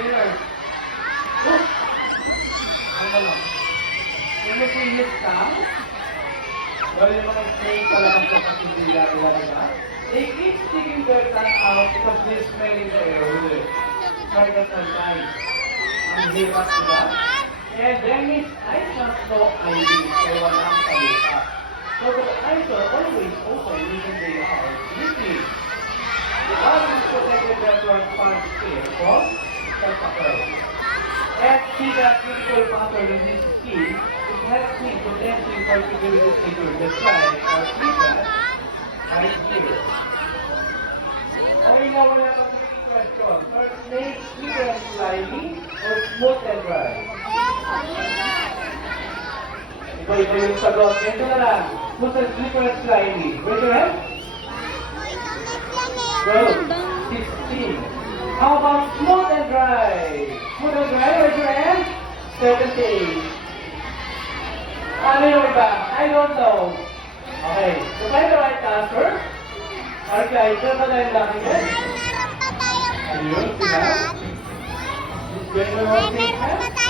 trainer. Oh! Ano lang? Kung napilit ka, dahil yung mga snake talagang sa pasidila, they keep sticking their tongue out because they're smelling the air with it. Like that and nice. Ang hirap diba? And then his eyes not so ID, so walang salita. So the eyes are always open even they are sleeping. The eye is protected by our part here, from self-approach. And see that critical pattern in his skin, it helps me to dance in particular figure, the sky, or sleeper, right here. Okay, now we have a tricky question. Are snakes slippery and slimy, or smooth and dry? Iba-iba yung sagot. Ito na lang. Smooth and slippery and slimy. Raise your hand. Good. 16. How about smooth and dry? Smooth and dry, raise your hand. 17. Ano yung iba? I don't know. Okay. So, find the right answer. Okay, ito pa na yung laki yan. Ayun, sila. This general thing, ha?